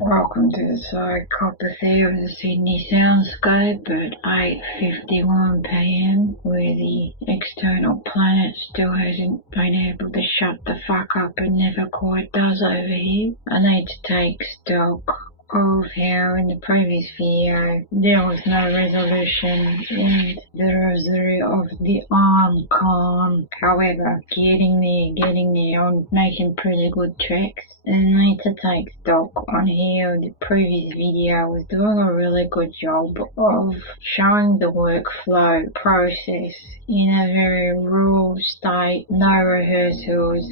Welcome to the psychopathy of the Sydney soundscape at 8:51 PM, where the external planet still hasn't been able to shut the fuck up and never quite does over here. I need to take stock of how in the previous video there was no resolution in the rosary of the Kahn't. However, getting there, I'm making pretty good tracks, and I need to take stock on how the previous video was doing a really good job of showing the workflow process in a very raw state, no rehearsals.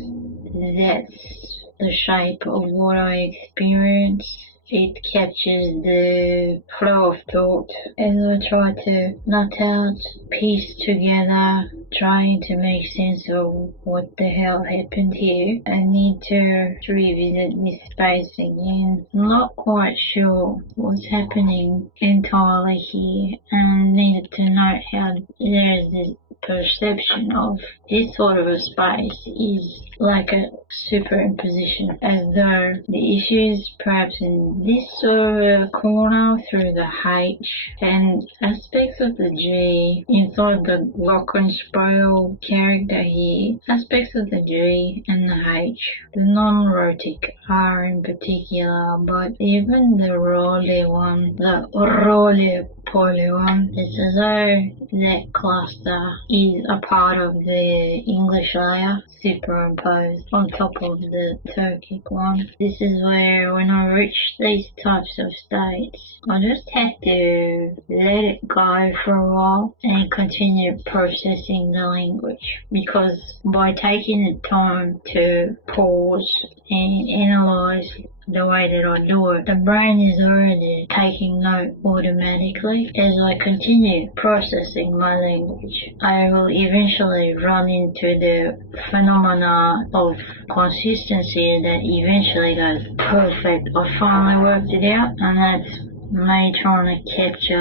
That's the shape of what I experienced. It captures the flow of thought as I try to nut out, piece together, trying to make sense of what the hell happened here. I need to revisit this space again. Not quite sure what's happening entirely here, and needed to note how there's this perception of this sort of a space is like a superimposition, as though the issues perhaps in this sort of corner through the H and aspects of the G inside the glockenspiel character here, aspects of the G and the H, the non-rhotic R in particular, but even the roly one, the roly-poly one, it's as though that cluster is a part of the English layer superimposed on top of the Turkic one. This is where when I reach these types of states, I just have to let it go for a while and continue processing the language, because by taking the time to pause and analyze the way that I do it, the brain is already taking note automatically. As I continue processing my language, I will eventually run into the phenomena of consistency that eventually goes perfect. I finally worked it out, and that's me trying to capture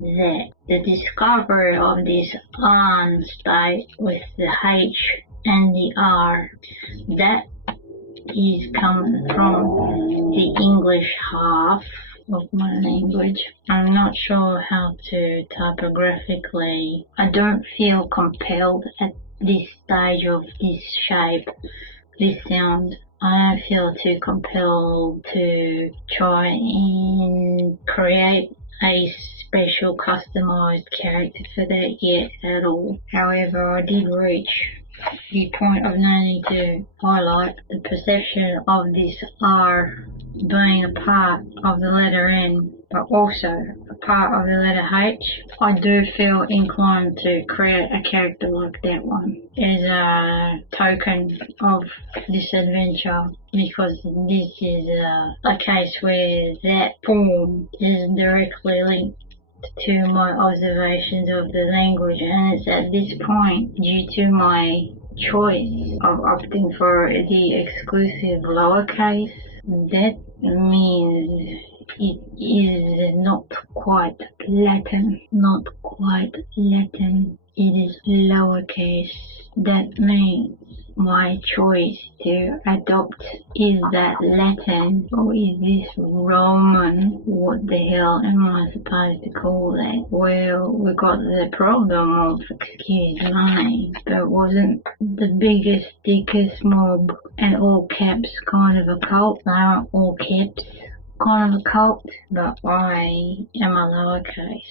that. The discovery of this on state with the H and the R, that is coming from the English half of my language. I'm not sure how to typographically. I don't feel compelled at this stage of this shape, this sound. I don't feel too compelled to try and create a special customized character for that yet at all. However, I did reach the point of needing to highlight the perception of this R being a part of the letter N, but also a part of the letter H. I do feel inclined to create a character like that one as a token of this adventure, because this is a case where that form is directly linked to my observations of the language, and it's at this point, due to my choice of opting for the exclusive lowercase, that means it is not quite Latin. It is lowercase. That means my choice to adopt is that Latin, or is this Roman? What the hell am I supposed to call that? Well, we got the problem of, excuse me, but wasn't the biggest, thickest mob and all caps kind of a cult? They aren't all caps kind of a cult, but I am a lowercase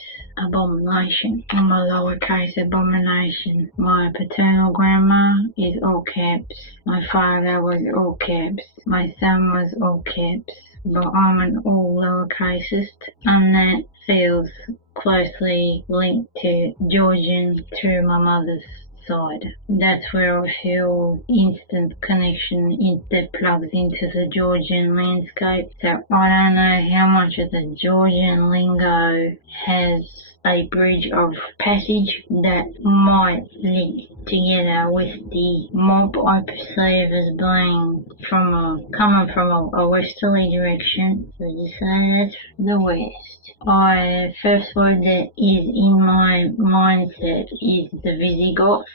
abomination. I'm a lowercase abomination. My paternal grandma is all caps. My father was all caps. My son was all caps. But I'm an all lowercaseist, and that feels closely linked to Georgian through my mother's side. That's where I feel instant connection that plugs into the Georgian landscape. So I don't know how much of the Georgian lingo has a bridge of passage that might link together with the mob I perceive as being coming from a westerly direction. So just say that's the west. First word that is in my mindset is the Visigoths.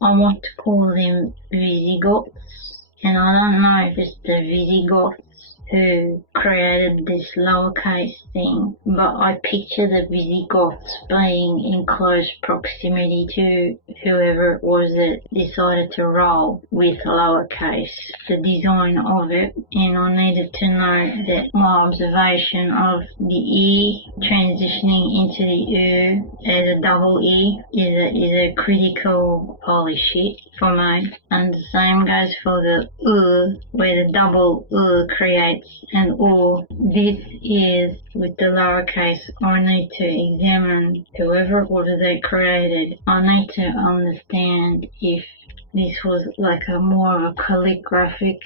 I want to call them Visigoths, and I don't know if it's the Visigoths who created this lowercase thing, but I picture the Visigoths being in close proximity to whoever it was that decided to roll with lowercase, the design of it, and I needed to know that my observation of the E transitioning into the U as a double E is a critical holy shit for me, and the same goes for the where the double creates an U. This is with the lowercase. I need to examine whoever it was they created. I need to understand if this was like a more of a calligraphic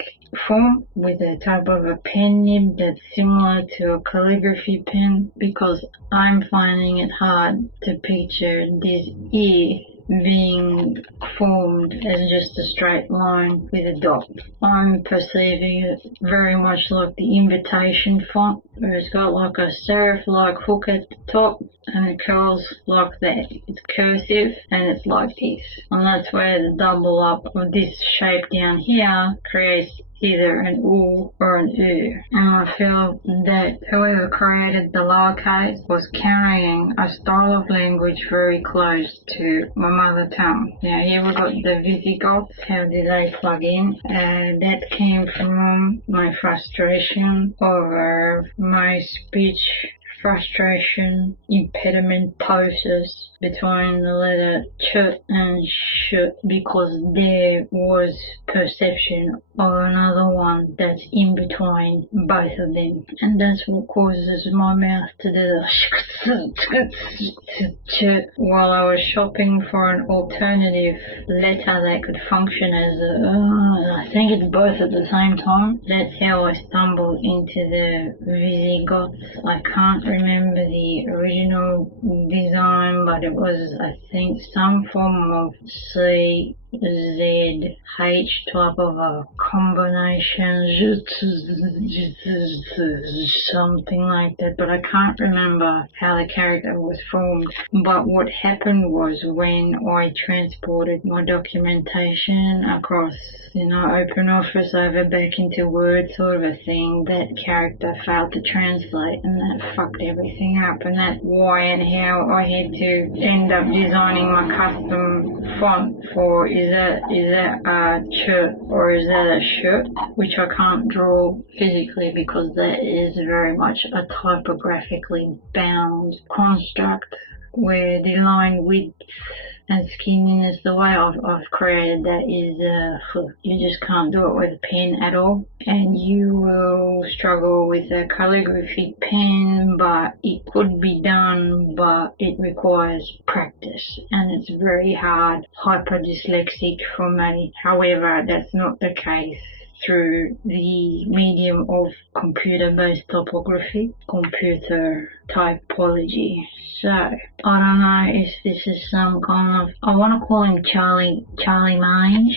form with a type of a pen nib that's similar to a calligraphy pen, because I'm finding it hard to picture this E being formed as just a straight line with a dot. I'm perceiving it very much like the invitation font, where it's got like a serif-like hook at the top and it curls like that. It's cursive and it's like this. And that's where the double up of this shape down here creates either an U or an U. And I feel that whoever created the lowercase was carrying a style of language very close to my mother tongue. Now here we've got the Visigoths. How did they plug in? That came from my frustration over my speech frustration impediment poses between the letter ch and sh, because there was perception of another one that's in between both of them, and that's what causes my mouth to do the ch while I was shopping for an alternative letter that could function as I think it's both at the same time. That's how I stumbled into the Visigoths. I can't remember the original design, but it was, I think, some form of C Z H type of a combination, something like that, but I can't remember how the character was formed. But what happened was, when I transported my documentation across, OpenOffice over back into Word sort of a thing, that character failed to translate, and that fucked everything up, and that's why and how I had to end up designing my custom font for is that a ch or is that a sh, which I can't draw physically because that is very much a typographically bound construct, where the line width and skinniness, the way I've created that is, you just can't do it with a pen at all, and you will struggle with a calligraphy pen, but it could be done, but it requires practice, and it's very hard, hyper dyslexic for me. However, that's not the case through the medium of computer-based typography, computer typology. So, I don't know if this is some kind of, I want to call him charlemagne.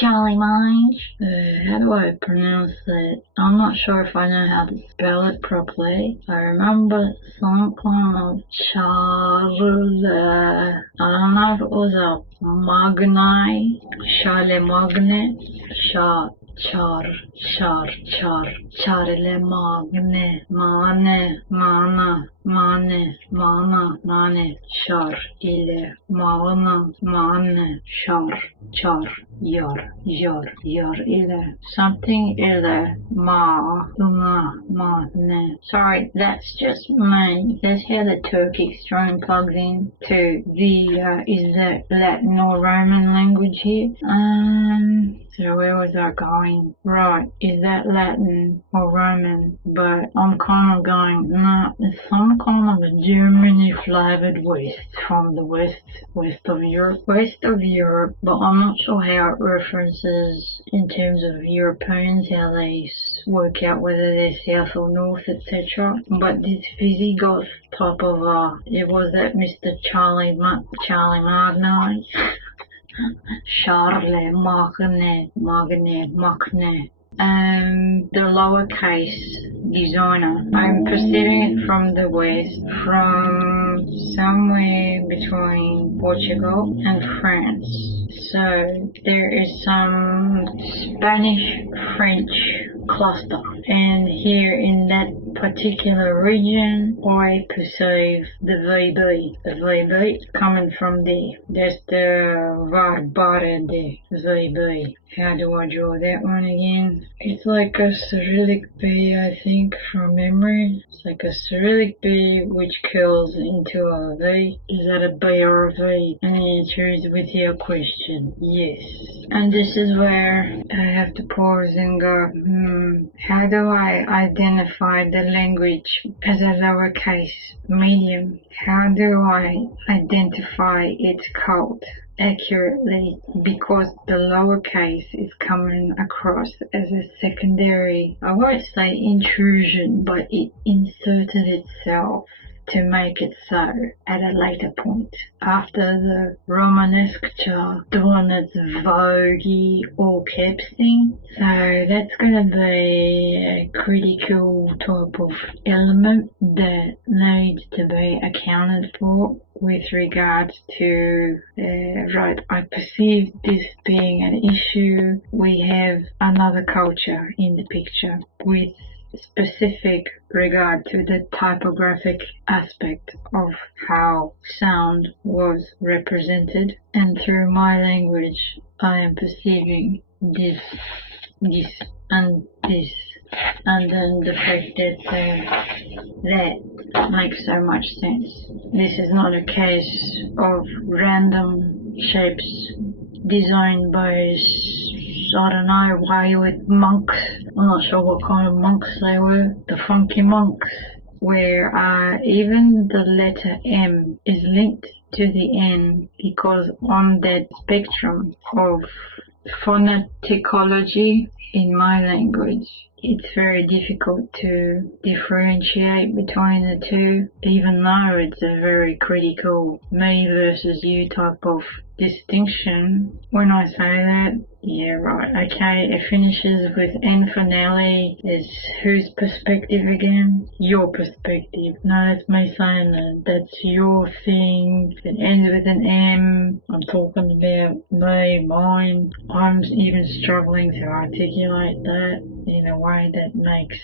How do I pronounce it? I'm not sure if I know how to spell it properly. I remember some kind of I don't know if it was a magne, charlemagne, charlemagne, mane, char ile, mane, char, yar ile, something ile, mane. Sorry, that's just me. That's how the Turkic strain plugs in to the, is that Latin or Roman language here? So where was I going? Right, is that Latin or Roman? But I'm kind of going, no, it's some kind of a Germany flavoured west, from the west of Europe, but I'm not sure how it references in terms of Europeans, how they work out whether they're south or north, etc. But this Visigoth type of, it was that Mr. Charlemagne. Charlemagne, the lowercase designer. I'm perceiving it from the west, from somewhere between Portugal and France. So there is some Spanish-French cluster and here in that particular region I perceive the VB. The VB is coming from there. That's the Varbare VB. How do I draw that one again? It's like a Cyrillic B, I think, from memory. It's like a Cyrillic B which curls into a V. Is that a B or a V? And the answer is with your question, yes. And this is where I have to pause and go, how do I identify the language as a lowercase medium? How do I identify its code accurately, because the lowercase is coming across as a secondary, I won't say intrusion, but it inserted itself to make it so at a later point. After the Romanesque doing its voguey all caps thing. So that's going to be a critical type of element that needs to be accounted for with regards to, right, I perceive this being an issue. We have another culture in the picture with specific regard to the typographic aspect of how sound was represented, and through my language I am perceiving this, and this, and then the fact that that makes so much sense. This is not a case of random shapes designed by, I don't know, why with monks. I'm not sure what kind of monks they were. The funky monks, where even the letter M is linked to the N, because on that spectrum of phoneticology in my language, it's very difficult to differentiate between the two, even though it's a very critical me versus you type of distinction. When I say that, yeah, right, okay, it finishes with N finale. Is whose perspective again? Your perspective. No, that's me saying that. That's your thing. It ends with an M. I'm talking about me, mine. I'm even struggling to articulate that in a way that makes,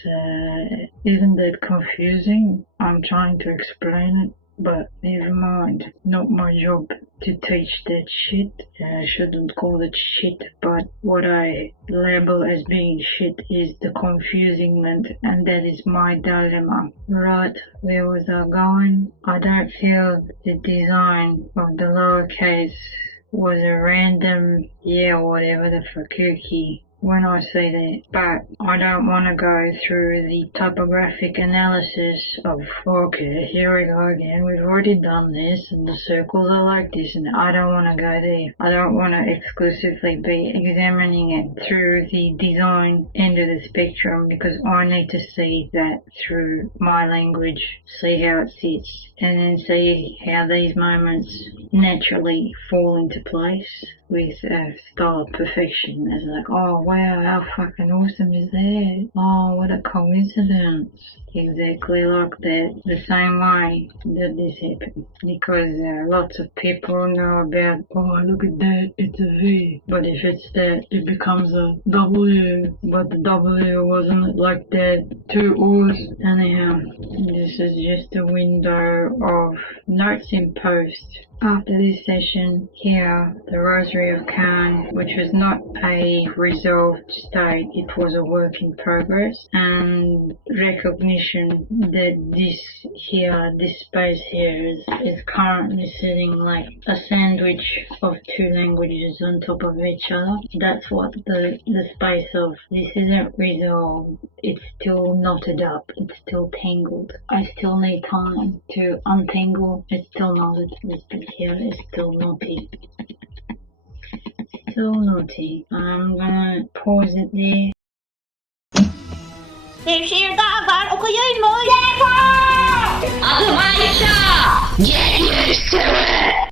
isn't that confusing? I'm trying to explain it, but never mind. Not my job to teach that shit. I shouldn't call it shit, but what I label as being shit is the confusingment, and that is my dilemma. Right, where was I going? I don't feel the design of the lowercase was a random, whatever the fukuki when I say that, but I don't want to go through the typographic analysis of, okay, here we go again, we've already done this and the circles are like this, and I don't want to go there. I don't want to exclusively be examining it through the design end of the spectrum, because I need to see that through my language, see how it sits, and then see how these moments naturally fall into place with a style of perfection. As like, oh wow, how fucking awesome is that? Oh, what a coincidence. Exactly like that, the same way that this happened. Because lots of people know about, oh look at that, it's a V. But if it's that, it becomes a W. But the W wasn't like that, two O's. Anyhow, this is just a window of notes in post. After this session here, the Rosary of Kahn't, which was not a resolved state, it was a work in progress, and recognition that this space here is currently sitting like a sandwich of two languages on top of each other. That's what the space of this isn't resolved. It's still knotted up. It's still tangled. I still need time to untangle. It's still knotted. This bit here is still knotty. Still knotty. I'm gonna pause it there. Devşir'den var okuyayım mı? Yeter! Adım Ayşe! Get used to it!